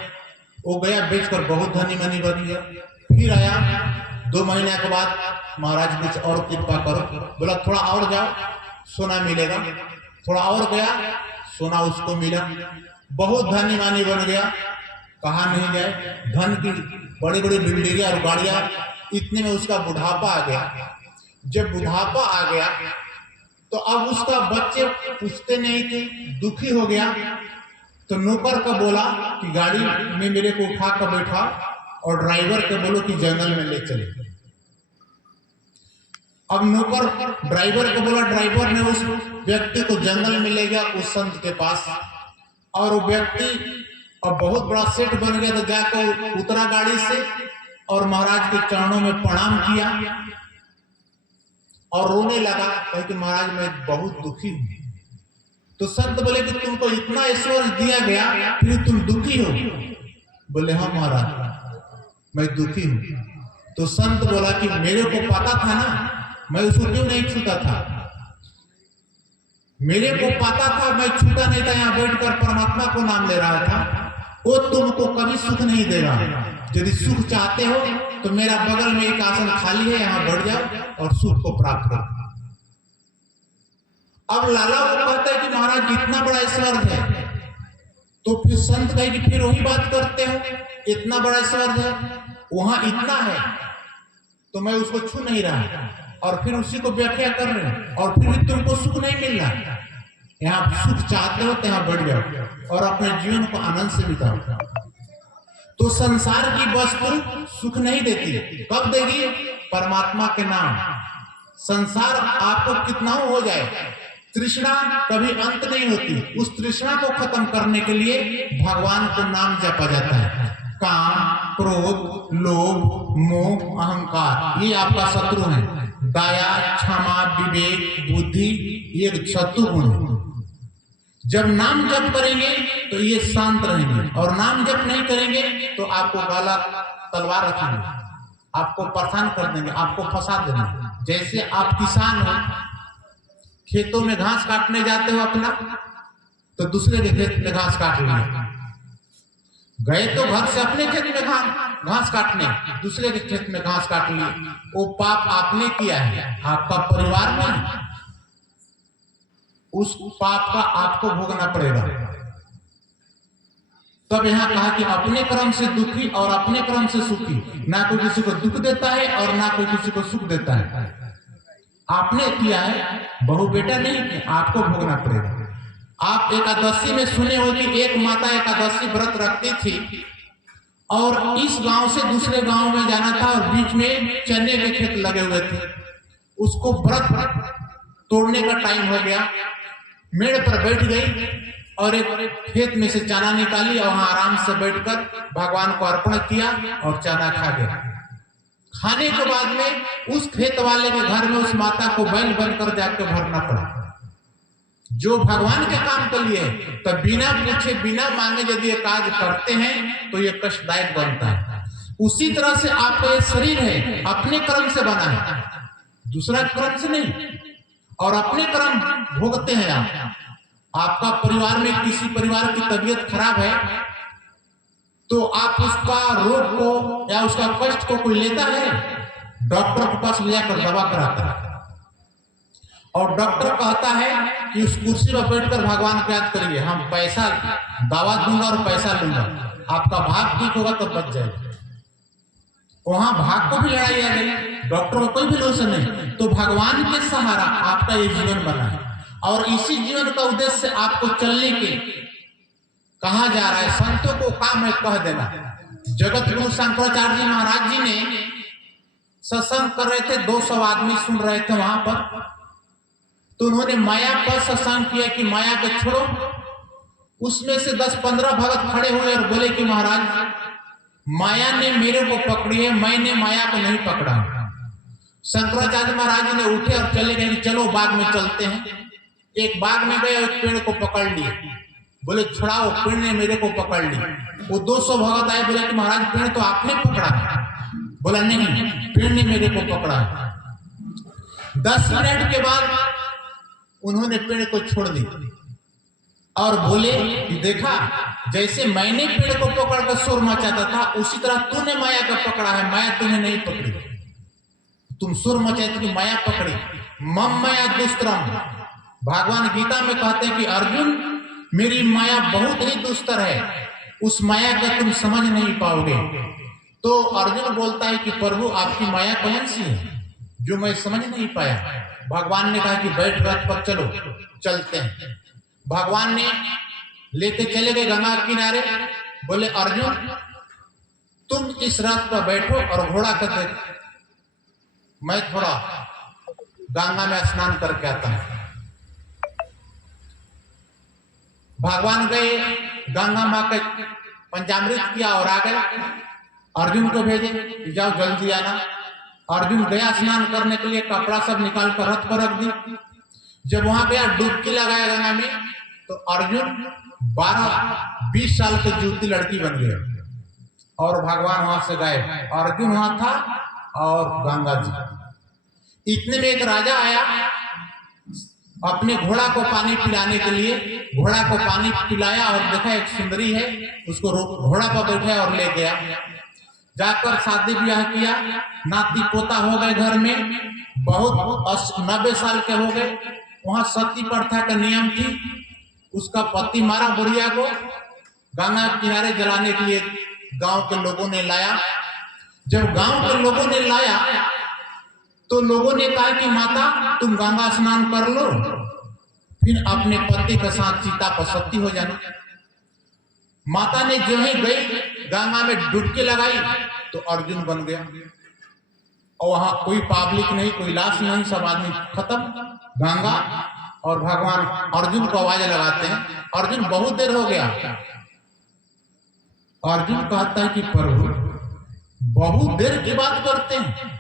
वो गया, बेचकर बहुत धनी मनी बन गया। फिर आया 2 महीने के बाद, महाराज कुछ और कृपा करो। बोला थोड़ा और जाओ, सोना मिलेगा। थोड़ा और गया, सोना उसको मिला, बहुत धनी मानी बन गया। कहा नहीं गए, धन की बड़ी बड़ी बिल्डिंगें और गाड़ियां, इतने में उसका बुढ़ापा आ गया। जब बुढ़ापा आ गया तो अब उसका बच्चे पूछते नहीं थे, दुखी हो गया। तो नौकर को बोला कि गाड़ी में मेरे को उठा कर बैठा और ड्राइवर को बोलो कि जंगल में ले चले। अब नौकर ड्राइवर को बोला, ड्राइवर ने उस व्यक्ति को जंगल में ले गया उस संत के पास, और वो व्यक्ति अब बहुत बड़ा सेठ बन गया। तो जाकर उतरा गाड़ी से और महाराज के चरणों में प्रणाम किया और रोने लगा, कहे कि महाराज मैं बहुत दुखी हूं। तो संत बोले कि तुमको इतना ऐश्वर्य दिया गया फिर तुम दुखी हो? बोले हाँ महाराज मैं दुखी हूं। तो संत बोला कि मेरे को पता था ना, मैं उसको क्यों नहीं छूता था? मेरे को पता था, मैं छूटा नहीं था, यहाँ बैठकर परमात्मा को नाम ले रहा था। वो तुमको कभी सुख नहीं दे रहा। यदि सुख चाहते हो तो मेरा बगल में एक आसन खाली है, यहाँ बैठ जाओ और सुख को प्राप्त करो। अब लाला वो कहता है कि महाराज इतना बड़ा स्वर्ग है, तो फिर संत कहे कि फिर वही बात करते हो, इतना बड़ा स्वर्ग है, वहां इतना है तो मैं उसको छू नहीं रहा, और फिर उसी को व्याख्या कर रहे हैं, और फिर भी तुमको सुख नहीं मिल रहा। यहाँ सुख चाहते हो तो यहाँ बढ़ जाओ और अपने जीवन को आनंद से बिताओ। तो संसार की वस्तु सुख नहीं देती, कब देगी? परमात्मा के नाम। संसार आपको कितना हो जाए, तृष्णा कभी अंत नहीं होती। उस तृष्णा को खत्म करने के लिए भगवान को नाम जपा जाता है। काम, क्रोध, लोभ, मोह, अहंकार, ये आपका शत्रु है। दया, क्षमा, विवेक, बुद्धि, ये शत्रु गुण है। जब नाम जप करेंगे तो ये शांत रहेंगे, और नाम जप नहीं करेंगे तो आपको गला तलवार रखेंगे, आपको परेशान कर देंगे, आपको फंसा देंगे। जैसे आप किसान हो, खेतों में घास काटने जाते हो अपना, तो दूसरे के खेत में घास काट लिए, गए तो घर से अपने खेत में घास काटने, दूसरे के खेत में घास काट लिए। वो पाप आपने किया है, आपका परिवार नहीं। उस पाप का आपको भोगना पड़ेगा। तब यहाँ कहा कि अपने कर्म से दुखी और अपने कर्म से सुखी। ना कोई किसी को दुख देता है और ना कोई किसी को सुख देता है। आपने किया है, बहू बेटा नहीं किया, आपको भोगना पड़ेगा। आप एकादशी में सुने हो कि एक माता एकादशी व्रत रखती थी और इस गांव से दूसरे गांव में जाना था और बीच में चने के खेत लगे हुए थे। उसको व्रत तोड़ने का टाइम हो गया, मेड़ पर बैठ गई और एक खेत में से चना निकाली और वहां आराम से बैठकर भगवान को अर्पण किया और चना खा गया। खाने के बाद में उस खेत वाले के घर में उस माता को बैल बनकर जाकर भरना पड़ा। जो भगवान के काम के लिए तब बिना पूछे बिना मांगे यदि ये कार्य करते हैं तो ये कष्टदायक बनता है। उसी तरह से आपका ये शरीर है, अपने कर्म से बना है, दूसरा कर्म से नहीं, और अपने कर्म भोगते हैं आप। आपका परिवार में किसी परिवार की तबीयत खराब है तो आप उसका रोग को या उसका कष्ट को कोई लेता है? डॉक्टर के पास ले जाकर दवा कराता है और डॉक्टर कहता है कि उस कुर्सी पर बैठकर भगवान को याद करिए, हम पैसा दवा दूंगा और पैसा लूंगा, आपका भाग ठीक होगा तो बच जाएगा। वहां भाग को भी लड़ाई आ गई, डॉक्टर को कोई भरोसा नहीं। तो भगवान के सहारा आपका ये जीवन बना है और इसी जीवन का उद्देश्य आपको चलने के कहा जा रहा है। संतों को काम है कह देना। जगत गुरु शंकराचार्य जी महाराज जी ने सत्संग कर रहे थे, 200 आदमी सुन रहे थे वहां पर, तो उन्होंने माया पर सत्संग किया कि माया को छोड़ो। उसमें से 10-15 भगत खड़े हुए और बोले कि महाराज माया ने मेरे को पकड़ी है, मैंने माया को नहीं पकड़ा। शंकराचार्य महाराज जी ने उठे और चले गए, चलो बाग में चलते हैं। एक बाग में गए, एक पेड़ को पकड़ लिए, बोले छुड़ाओ, पेड़ ने मेरे को पकड़ ली। वो 200 भगत आए, बोले कि महाराज पेड़ तो आपने पकड़ा है। बोला नहीं, पेड़ ने मेरे को पकड़ा है। 10 मिनट के बाद उन्होंने पेड़ को छोड़ दी और बोले कि देखा, जैसे मैंने पेड़ को पकड़कर शोर मचाता था उसी तरह तूने माया को पकड़ा है, माया तुम्हें नहीं पकड़ी। तुम शोर मचाते कि माया पकड़ी। मम माया दुष्कर्म, भगवान गीता में कहते हैं कि अर्जुन मेरी माया बहुत ही दुष्कर है, उस माया का तुम समझ नहीं पाओगे। तो अर्जुन बोलता है कि प्रभु आपकी माया कौन सी है जो मैं समझ नहीं पाया। भगवान ने कहा कि बैठ रथ पर चलो, चलते हैं। भगवान ने लेके चले गए गंगा के किनारे, बोले अर्जुन तुम इस रथ पर बैठो और घोड़ा कर दे, मैं थोड़ा गंगा में स्नान करके आता हूं। भगवान गए, गंगा मां का पंचामृत किया और आ गए। अर्जुन को भेजे जाओ जल्दी आना। अर्जुन गया स्नान करने के लिए, कपड़ा सब निकाल कर रथ पर रख दी। जब वहां गया डुबकी लगाया गंगा में, तो अर्जुन 12-20 साल की युवती लड़की बन गया और भगवान वहां से गए। अर्जुन वहां था और गंगा जी। इतने में एक राजा आया अपने घोड़ा को पानी पिलाने के लिए। घोड़ा को पानी पिलाया और देखा एक सुंदरी है, उसको घोड़ा पर बैठा और ले गया। जाकर शादी ब्याह किया, नाती पोता हो गए घर में, बहुत 90 साल के हो गए। वहां सती प्रथा का नियम थी। उसका पति मारा बुढ़िया को, गंगा किनारे जलाने के लिए गांव के लोगों ने लाया। जब गांव के लोगों ने लाया तो लोगों ने कहा कि माता तुम गंगा स्नान कर लो, फिर अपने पति के साथ सीता पर सती हो जाना। माता ने जो ही गई गंगा में डुबकी लगाई तो अर्जुन बन गया, और वहां कोई पब्लिक नहीं, कोई लाश नहीं, सब आदमी खत्म। गंगा और भगवान अर्जुन को आवाज लगाते हैं, अर्जुन बहुत देर हो गया। अर्जुन कहता है कि प्रभु बहुत देर की बात करते हैं,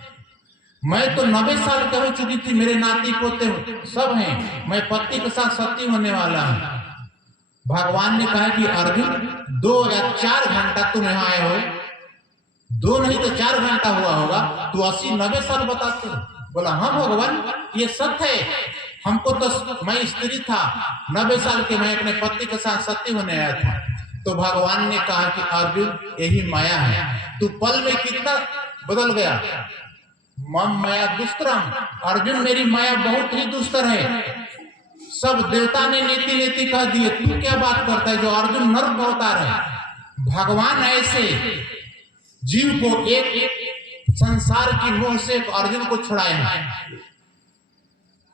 मैं तो 90 साल का हो चुकी थी, मेरे नाती पोते सब हैं, मैं पति के साथ सती होने वाला हूं। भगवान ने कहा कि अर्जुन 2 या 4 घंटा तुम यहाँ आए हो, 2 नहीं तो 4 घंटा हुआ होगा, तू 80-90 साल बताते हो। बोला हाँ भगवान ये सत्य है, हमको तो मैं स्त्री था 90 साल के, मैं अपने पति के साथ सती होने आया था। तो भगवान ने कहा कि अर्जुन यही माया है, तू पल में कितना बदल गया। मम माया दुष्करम, अर्जुन मेरी माया बहुत ही दुष्कर है। सब देवता ने नीति नीति कह दिए, तू क्या बात करता है जो अर्जुन नर्क का अवतार है। भगवान ऐसे जीव को एक संसार की मोह से अर्जुन को छुड़ाए हैं।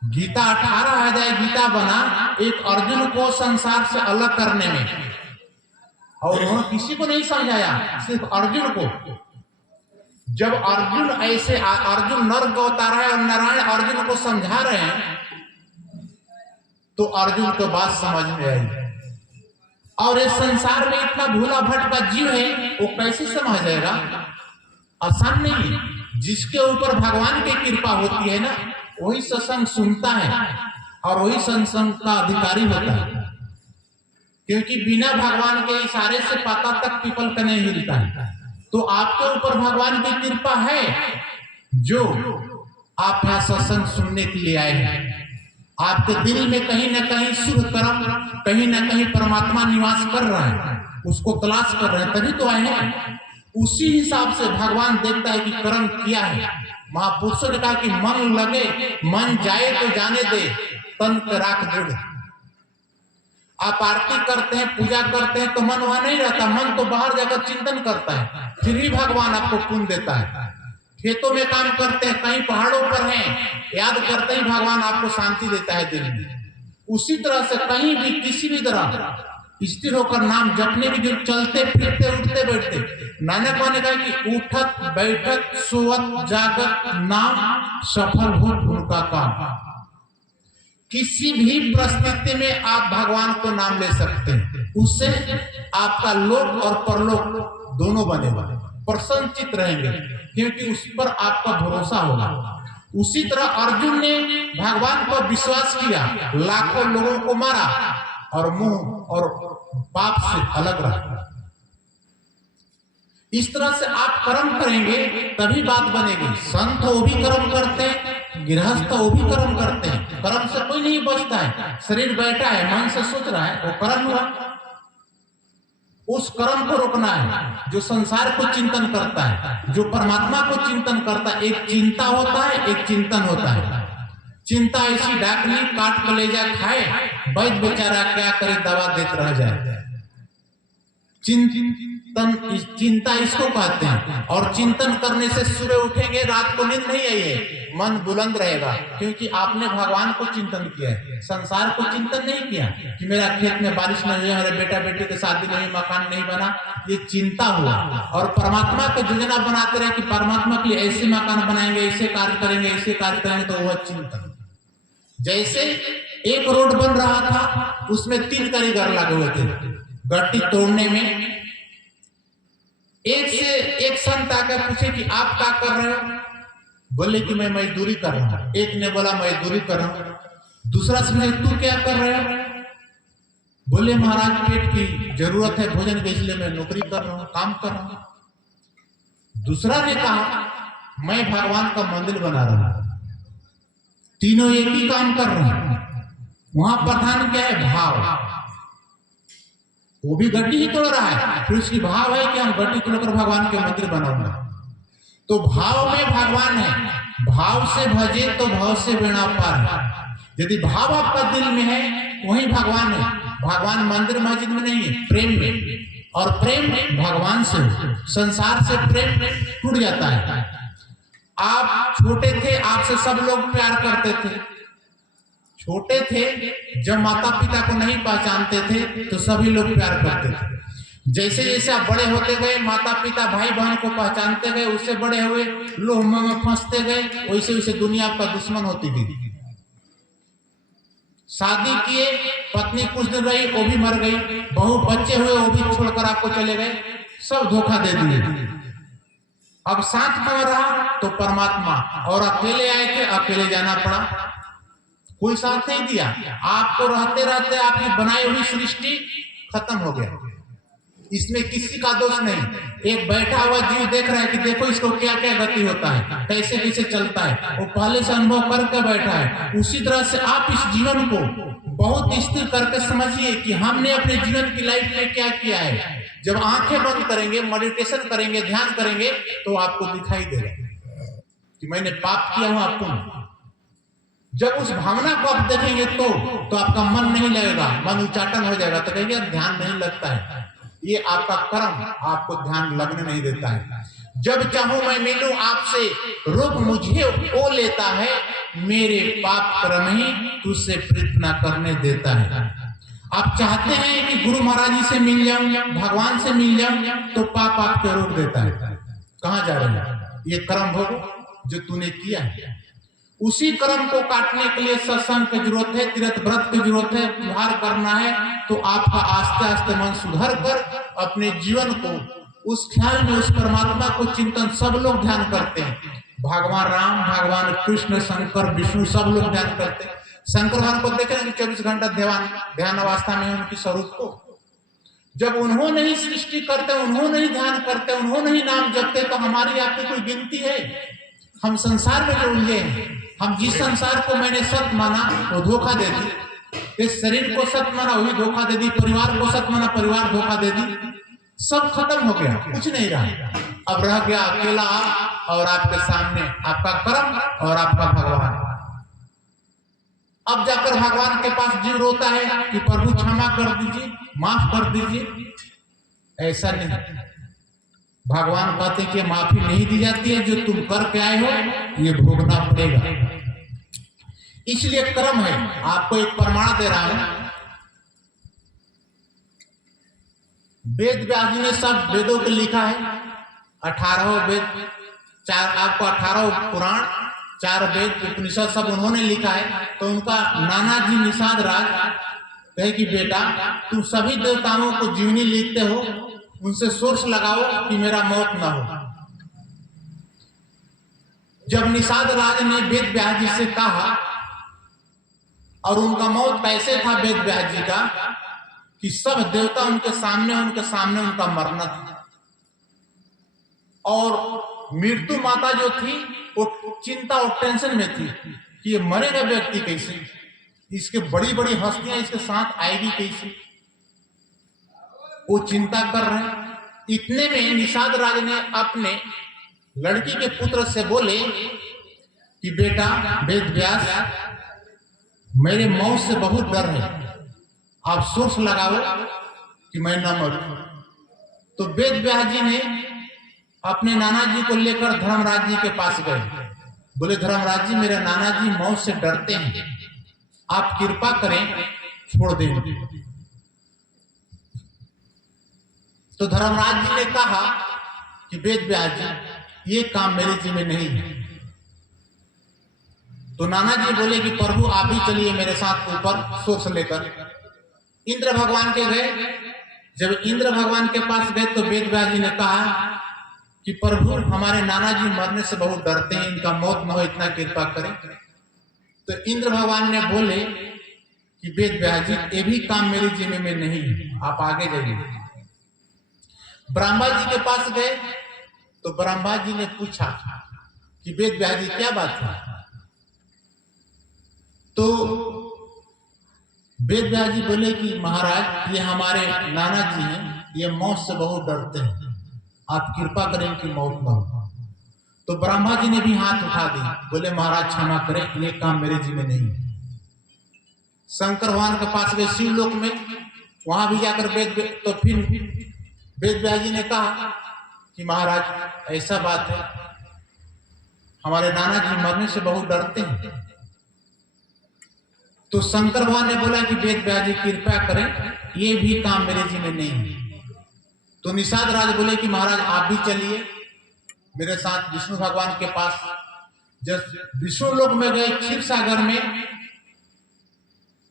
गीता 18 अध्याय गीता बना एक अर्जुन को संसार से अलग करने में, और उन्होंने किसी को नहीं समझाया, सिर्फ अर्जुन को। जब अर्जुन ऐसे अर्जुन नर्क अवतार है और नारायण अर्जुन को समझा रहे हैं तो अर्जुन को बात समझ में आई। और इस संसार में इतना भूला भटका जीव है, वो कैसे समझ जाएगा? आसान नहीं है। जिसके ऊपर भगवान की कृपा होती है ना, वही सत्संग सुनता है और वही सत्संग का अधिकारी होता है। क्योंकि बिना भगवान के इशारे से पाता तक पीपल का नहीं हिलता है। तो आपके ऊपर भगवान की कृपा है जो आप यहाँ सत्संग सुनने के लिए आए हैं। आपके दिल में कहीं ना कहीं शुभ कर्म, कहीं ना कहीं परमात्मा निवास कर रहा है, उसको तलाश कर रहे हैं, तभी तो आए हैं। उसी हिसाब से भगवान देखता है कि कर्म किया है। महापुरुषों ने कहा कि मन लगे, मन जाए तो जाने दे, तन के राख दृढ़। आप आरती करते हैं, पूजा करते हैं तो मन वहां नहीं रहता, मन तो बाहर जाकर चिंतन करता है, फिर भी भगवान आपको पुण्य देता है। खेतों में काम करते हैं, कहीं पहाड़ों पर हैं, याद करते ही भगवान आपको शांति देता है दिल में। उसी तरह से कहीं भी किसी भी तरह स्थिर होकर नाम जपने की, जो चलते फिरते उठते बैठते, नानक ने कहा कि उठत बैठत सोवत जागत नाम सफल हो उनका काम। किसी भी परिस्थिति में आप भगवान को नाम ले सकते हैं, उससे आपका लोक और परलोक दोनों बनेगा, प्रसन्नचित रहेंगे, क्योंकि उस पर आपका भरोसा होगा। उसी तरह अर्जुन ने भगवान पर विश्वास किया, लाखों लोगों को मारा और मुंह और पाप से अलग रहा। इस तरह से आप कर्म करेंगे तभी बात बनेगी। संत वो भी कर्म करते हैं, गृहस्थ वो भी कर्म करते हैं, कर्म से कोई नहीं बचता है। शरीर बैठा है, मन से सोच रहा है, वो कर्म हुआ। उस कर्म को रोकना है जो संसार को चिंतन करता है, जो परमात्मा को चिंतन करता है। एक चिंता होता है, एक चिंतन होता है। चिंता ऐसी डाकनी काट कलेजा खाए, वैद्य बेचारा क्या करे, दवा देते रह जाए। चिंता इसको कहते हैं। और चिंतन करने से सुबह उठेंगे, रात को नींद नहीं आएगी, मन बुलंद रहेगा, क्योंकि आपने भगवान को चिंतन किया है, संसार को चिंतन नहीं किया कि मेरा खेत में बारिश नहीं हुई, मेरे बेटा बेटी की शादी नहीं, मकान नहीं बना, ये चिंता हुआ। और परमात्मा की योजना बनाते रहे कि परमात्मा के लिए ऐसे मकान बनाएंगे, ऐसे कार्य करेंगे, ऐसे कार्य करेंगे, तो वह चिंतन। जैसे एक रोड बन रहा था, उसमें 3 कारीगर लगे हुए थे गट्टी तोड़ने में। एक से एक संत आकर पूछे कि आप क्या कर रहे हो? बोले कि मैं मजदूरी कर रहा हूं। एक ने बोला मजदूरी कर रहा हूं। दूसरा से पूछे तू क्या कर रहे हो? बोले महाराज पेट की जरूरत है, भोजन की, इसलिए मैं नौकरी कर रहा हूं, काम कर रहा हूं। दूसरा ने कहा मैं भगवान का मंदिर बना रहा हूं। तीनों एक ही काम कर रहे हैं। वहां प्रधान क्या है? भाव। वो भी गड्डी ही तोड़ रहा है, फिर उसकी भाव है कि हम गड्डी तोड़कर भगवान के मंदिर बनाऊंगा। तो भाव में भगवान है। भाव से भजे तो भाव से बेड़ा पार है। यदि भाव आपका दिल में है वही भगवान है। भगवान मंदिर मस्जिद में नहीं है, प्रेम में। और प्रेम भगवान से, संसार से प्रेम टूट जाता है। आप छोटे थे, आपसे सब लोग प्यार करते थे। छोटे थे जब माता पिता को नहीं पहचानते थे तो सभी लोग प्यार करते थे। जैसे जैसे आप बड़े होते गए, माता पिता भाई बहन को पहचानते गए, उससे बड़े हुए, लोह में फंसते गए, वैसे वैसे दुनिया आपका दुश्मन होती गई। शादी किए, पत्नी कुछ दिन रही, वो भी मर गई। बहू बच्चे हुए, वो भी छोड़कर आपको चले गए, सब धोखा दे दिए। अब साथ कौन रहा? तो परमात्मा। और अकेले आए थे, अकेले जाना पड़ा, कोई साथ नहीं दिया। आपको रहते रहते आपकी बनाई हुई सृष्टि खत्म हो गया। इसमें किसी का दोष नहीं। एक बैठा हुआ जीव देख रहा है कि देखो इसको क्या क्या गति होता है, कैसे कैसे चलता है, वो पहले से अनुभव करके बैठा है। उसी तरह से आप इस जीवन को बहुत स्थिर करके समझिए कि हमने अपने जीवन की लाइफ में क्या किया है। जब आंखें बंद करेंगे, मेडिटेशन करेंगे, ध्यान करेंगे, तो आपको दिखाई देगा कि मैंने पाप किया हूं आपको। जब उस भावना को आप देखेंगे तो आपका मन नहीं लगेगा, मन उच्चाटन हो जाएगा, तो कहेंगे ध्यान नहीं लगता है। ये आपका कर्म आपको ध्यान लगने नहीं देता है। जब चाहूं मैं मिलूं आपसे, रूप मुझे ओ लेता है, मेरे पाप कर्म ही तुझसे प्रीत न करने देता है। आप चाहते हैं कि गुरु महाराज जी से मिल जाऊं, भगवान से मिल जाऊं, तो पाप आपको रोक देता है। कहां जा रहे हैं? ये कर्म भोग जो तूने किया है। उसी कर्म को काटने के लिए सत्संग की जरूरत है, तीर्थ व्रत की जरूरत है, सुधार करना है। तो आपका आस्ते आस्ते मन सुधर कर अपने जीवन को उस ख्याल में, उस परमात्मा को चिंतन, सब लोग ध्यान करते हैं। भगवान राम, भगवान कृष्ण, शंकर, विष्णु, सब लोग ध्यान करते हैं। शंकर भगवान को देखें 24 घंटा ध्यान अवस्था में उनकी स्वरूप को। जब उन्होंने ही सृष्टि करते, उन्होंने ही ध्यान करते, उन्होंने ही नाम जपते, तो हमारी आपकी कोई गिनती है? हम संसार में जो उलझे हैं, हम जिस संसार को मैंने सत्य माना वो धोखा दे दी, इस शरीर को सत्य माना वही धोखा दे दी, परिवार को सत्य माना परिवार धोखा दे दी, सब खत्म हो गया, कुछ नहीं रहा। अब रह गया अकेला आप और आपके सामने आपका कर्म और आपका भगवान। अब जाकर भगवान के पास जीव रोता है कि प्रभु क्षमा कर दीजिए, माफ कर दीजिए। ऐसा नहीं, भगवान कहते हैं कि माफी नहीं दी जाती है, जो तुम करके आए हो ये भोगना पड़ेगा। इसलिए कर्म है। आपको एक प्रमाण दे रहा हूं। वेद व्यास जी ने सब वेदों को लिखा है, 18 वेद, 18 पुराण, 4 वेद, उपनिषद, सब उन्होंने लिखा है। तो उनका नाना जी निषाद राज कहे कि बेटा तुम सभी देवताओं को जीवनी लिखते हो, उनसे सोर्स लगाओ कि मेरा मौत ना हो। जब निषाद राज ने वेद व्यास जी से कहा, और उनका मौत कैसे था वेद व्यास जी का, कि सब देवता उनके सामने उनका मरना था। और मृत्यु माता जो थी वो चिंता और टेंशन में थी कि ये मरेगा व्यक्ति कैसे, इसके बड़ी बड़ी हस्तियां इसके साथ आएगी कैसे, वो चिंता कर रहे हैं। इतने में निषाद राज ने अपने लड़की के पुत्र से बोले कि बेटा वेद व्यास, मेरे मौत से बहुत डर है, आप सोच लगाओ कि मैं न मरूं। तो वेद व्यास जी ने अपने नाना जी को लेकर धर्मराज जी के पास गए। बोले धर्मराज जी, मेरे नाना जी मौत से डरते हैं, आप कृपा करें छोड़ दें। तो धर्मराज जी ने कहा कि वेद व्यास जी ये काम मेरे जी में नहीं है। तो नाना जी बोले कि प्रभु आप ही चलिए मेरे साथ ऊपर सोच लेकर। इंद्र भगवान के गए। जब इंद्र भगवान के पास गए तो वेद व्यास जी ने कहा कि प्रभु हमारे नाना जी मरने से बहुत डरते हैं, इनका मौत न हो, इतना कृपा करें। तो इंद्र भगवान ने बोले कि वेद व्यास जी ये भी काम मेरे जिम्मे में नहीं है, आप आगे जाइए। ब्रह्मा जी के पास गए तो ब्रह्मा जी ने पूछा कि वेद व्यास जी क्या बात है। तो वेद व्यास जी बोले कि महाराज ये हमारे नाना जी हैं, ये मौत से बहुत डरते हैं, आप कृपा करें कि मौत न हो। तो ब्रह्मा जी ने भी हाथ उठा दी, बोले महाराज क्षमा करें, ये काम मेरे जी में नहीं है। शंकर भगवान के पास गए शिवलोक में, वहां भी जाकर तो फिर वेद व्यास जी ने कहा कि महाराज ऐसा बात है, हमारे नाना जी मरने से बहुत डरते हैं। तो शंकर भगवान ने बोला कि वेद व्यास जी कृपया करें, ये भी काम मेरे जी में नहीं है। तो निषाद राज बोले कि महाराज आप भी चलिए मेरे साथ विष्णु भगवान के पास। जब विष्णु लोक में गए क्षीर सागर में,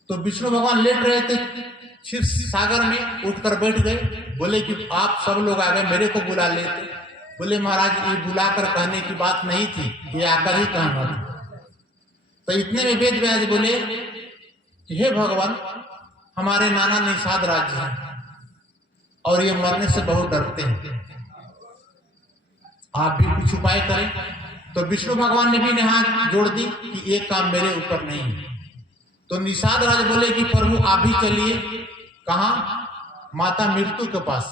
तो विष्णु भगवान लेट रहे थे क्षीर सागर में, उठकर बैठ गए। बोले कि आप सब लोग आ गए, मेरे को बुला लेते। बोले महाराज ये बुलाकर कहने की बात नहीं थी, ये आकर ही कहना था। तो इतने में वेद व्यास बोले कि हे भगवान, हमारे नाना निषाद राज हैं और ये मरने से बहुत डरते हैं, आप भी कुछ उपाय करें। तो विष्णु भगवान ने भी हाथ जोड़ दी कि ये काम मेरे ऊपर नहीं है। तो निषाद राज बोले कि प्रभु आप भी चलिए। कहा? माता मृत्यु के पास।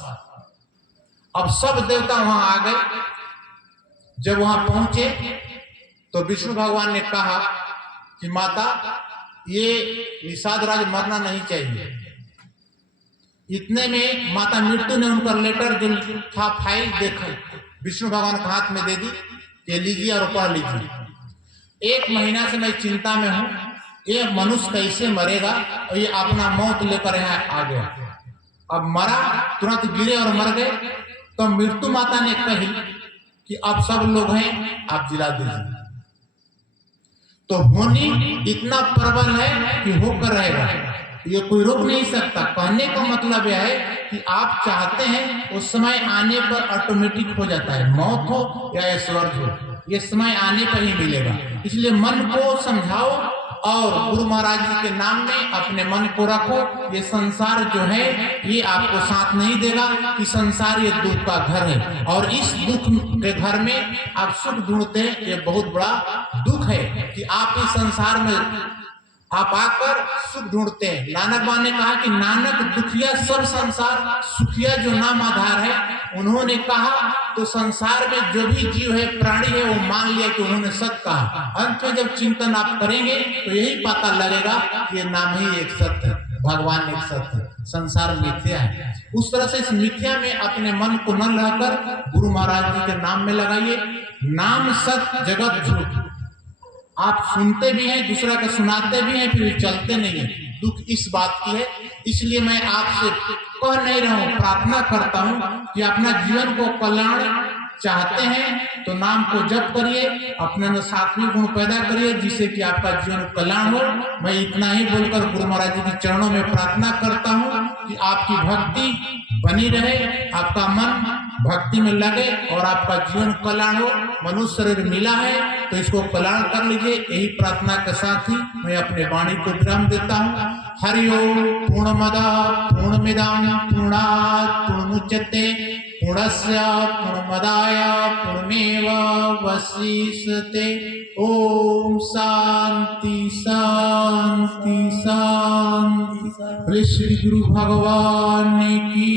अब सब देवता वहां आ गए। जब वहां पहुंचे तो विष्णु भगवान ने कहा कि माता ये निषाद राज मरना नहीं चाहिए। इतने में माता मृत्यु ने उनका लेटर जो था फाइल देखा, विष्णु भगवान के हाथ में दे दी कि लीजिए और पढ़ लीजिए। 1 महीना से मैं चिंता में हूं, ये मनुष्य कैसे मरेगा, और ये अपना मौत लेकर यहाँ आ गया। अब मरा, तुरंत गिरे और मर गए। तो मृत्यु माता ने कही कि अब सब लोग हैं, आप जिला दीजिए। तो होनी इतना प्रबल है कि होकर रहेगा, ये कोई रोक नहीं सकता। कहने का मतलब यह है कि आप चाहते हैं उस समय आने पर ऑटोमेटिक हो जाता है, मौत हो या स्वर्ग हो, ये समय आने पर ही मिलेगा। इसलिए मन को समझाओ और गुरु महाराज जी के नाम में अपने मन को रखो। ये संसार जो है ये आपको साथ नहीं देगा कि संसार ये दुख का घर है, और इस दुख के घर में आप सुख ढूंढते हैं। ये बहुत बड़ा दुख है कि आप इस संसार में आप आकर सुख ढूंढते हैं। नानक बाबा ने कहा कि नानक दुखिया सब संसार सुखिया जो नाम आधार है। उन्होंने कहा तो संसार में जो भी जीव है, प्राणी है, वो मान लिया कि उन्होंने सत्य कहा। अंत में जब चिंतन आप करेंगे तो यही पता लगेगा कि ये नाम ही एक सत्य है, भगवान एक सत्य है, संसार मिथ्या है। उस तरह से इस मिथ्या में अपने मन को न रहकर गुरु महाराज जी के नाम में लगाइए। नाम सत्य, जगत झूठ। आप सुनते भी हैं, दूसरा को सुनाते भी हैं, फिर चलते नहीं है। दुख इस बात की है। इसलिए मैं आपसे कह नहीं रहा हूं, प्रार्थना करता हूं कि अपना जीवन को कल्याण चाहते हैं तो नाम को जप करिए, अपने में सात्विक गुण पैदा करिए, जिससे कि आपका जीवन कल्याण हो। मैं इतना ही बोलकर गुरु महाराज जी के चरणों में प्रार्थना करता हूं कि आपकी भक्ति बनी रहे, आपका मन भक्ति में लगे और आपका जीवन कल्याण हो। मनुष्य शरीर मिला है तो इसको कल्याण कर लीजिए। यही प्रार्थना के साथ ही मैं अपने वाणी को विराम देता हूँ। हरि ओम। पूर्णमदा पूर्णमिदं पूर्णात् पूर्णमुच्यते पूर्णस्य पूर्णमदाय पूर्णमेवावशिष्यते। ओम शांति शांति शांति। श्री गुरु भगवान की